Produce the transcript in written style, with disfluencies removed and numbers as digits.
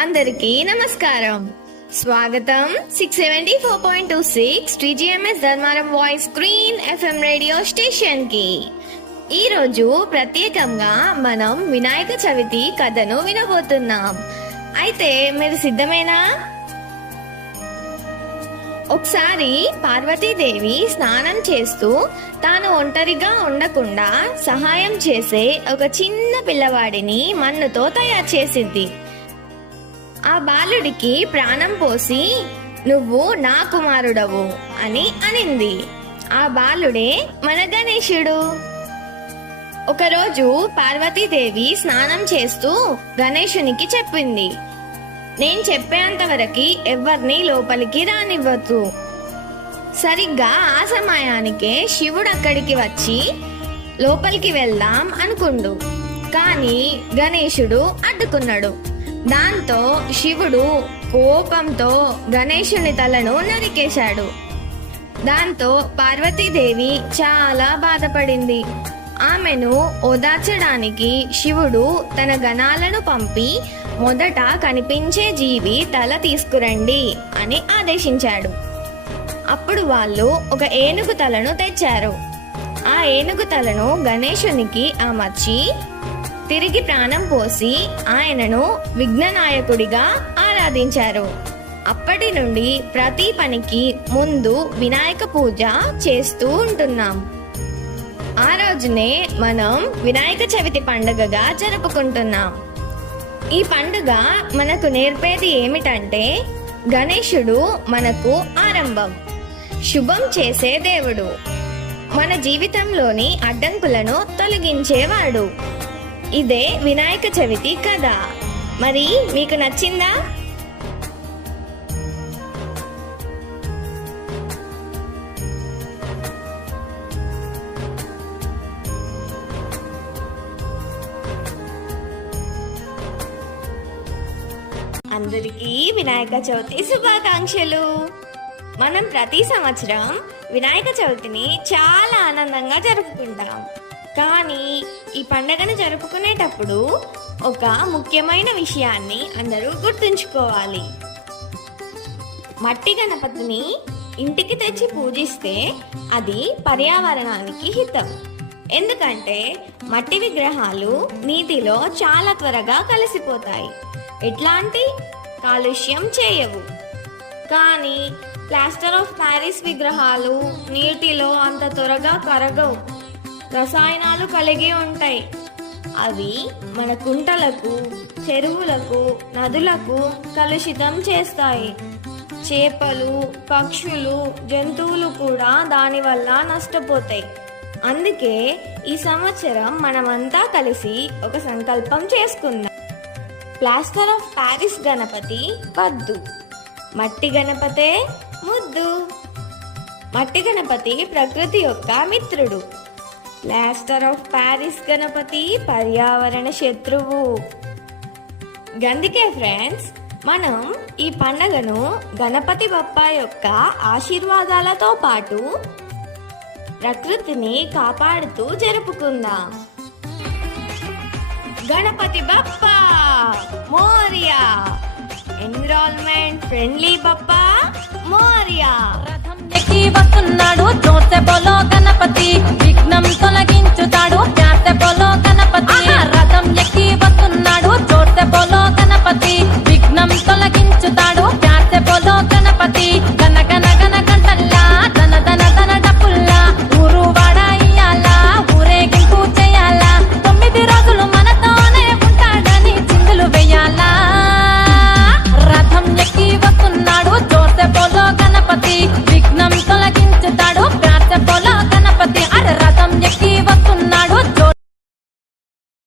అందరికీ నమస్కారం. స్వాగతం 674.26 TGMS Dharmaram voice green FM radio station కి. ఈ రోజు ప్రత్యేకంగా మనం వినాయక చవితి కథను వినబోతున్నాం. అయితే మీరు సిద్ధమేనా? ఒకసారి పార్వతీదేవి స్నానం చేస్తూ తాను ఒంటరిగా ఉండకుండా సహాయం చేసే ఒక చిన్న పిల్లవాడిని మన్నుతో తయారు చేసింది. ఆ బాలుడికి ప్రాణం పోసి నువ్వు నా కుమారుడవు అని అనింది. ఆ బాలుడే మన గణేశుడు. ఒకరోజు పార్వతీదేవి స్నానం చేస్తూ గణేశునికి చెప్పింది, నేను చెప్పేంత వరకు ఎవరిని లోపలికి రానివ్వద్దు. సరిగ్గా ఆ సమయానికే శివుడు అక్కడికి వచ్చి లోపలికి వెళ్దాం అనుకుండు. కానీ గణేశుడు అడ్డుకున్నాడు. దాంతో శివుడు కోపంతో గణేశుని తలను నరికేశాడు. దాంతో పార్వతీదేవి చాలా బాధపడింది. ఆమెను ఓదార్చడానికి శివుడు తన గణాలను పంపి మొదట కనిపించే జీవి తల తీసుకురండి అని ఆదేశించాడు. అప్పుడు వాళ్ళు ఒక ఏనుగు తలను తెచ్చారు. ఆ ఏనుగు తలను గణేశునికి అమర్చి తిరిగి ప్రాణం పోసి ఆయనను విఘ్ననాయకుడిగా ఆరాధించారు. అప్పటి నుండి ప్రతి పనికి ముందు వినాయక పూజ చేస్తూ ఉంటున్నాం. ఆ రోజునే మనం వినాయక చవితి పండుగగా జరుపుకుంటున్నాం. ఈ పండుగ మనకు నేర్పేది ఏమిటంటే గణేశుడు మనకు ఆరంభం, శుభం చేసే దేవుడు, మన జీవితంలోని అడ్డంకులను తొలగించేవాడు. ఇదే వినాయక చవితి కథ. మరి మీకు నచ్చిందా? అందరికీ వినాయక చవితి శుభాకాంక్షలు. మనం ప్రతి సంవత్సరం వినాయక చవితిని చాలా ఆనందంగా జరుపుకుంటాం. కానీ ఈ పండుగను జరుపుకునేటప్పుడు ఒక ముఖ్యమైన విషయాన్ని అందరూ గుర్తుంచుకోవాలి. మట్టి గణపతిని ఇంటికి తెచ్చి పూజిస్తే అది పర్యావరణానికి హితం. ఎందుకంటే మట్టి విగ్రహాలు నీటిలో చాలా త్వరగా కలిసిపోతాయి, ఎట్లాంటి కాలుష్యం చేయవు. కానీ ప్లాస్టర్ ఆఫ్ ప్యారిస్ విగ్రహాలు నీటిలో అంత త్వరగా కరగవు, రసాయనాలు కలిగి ఉంటాయి. అవి మన కుంటలకు, చెరువులకు, నదులకు కలుషితం చేస్తాయి. చేపలు, పక్షులు, జంతువులు కూడా దానివల్ల నష్టపోతాయి. అందుకే ఈ సంవత్సరం మనమంతా కలిసి ఒక సంకల్పం చేసుకుందాం. ప్లాస్టర్ ఆఫ్ ప్యారిస్ గణపతి వద్దు, మట్టి గణపతే ముద్దు. మట్టి గణపతి ప్రకృతి యొక్క మిత్రుడు, ప్లాస్టర్ ఆఫ్ ప్యారిస్ గణపతి పర్యావరణ శత్రువు. అందుకే ఫ్రెండ్స్, మనం ఈ పండుగను గణపతి బప్పా యొక్క ఆశీర్వాదాలతో పాటు ప్రకృతిని కాపాడుతూ జరుపుకుందాం. Ganapati Bappa Morya, environment friendly Bappa Morya. రథం ఎక్కి వస్తున్నాడు, జోర్సే బోలో గణపతి, విఘ్నం తొలగించుతాడు, ప్యాసే బోలో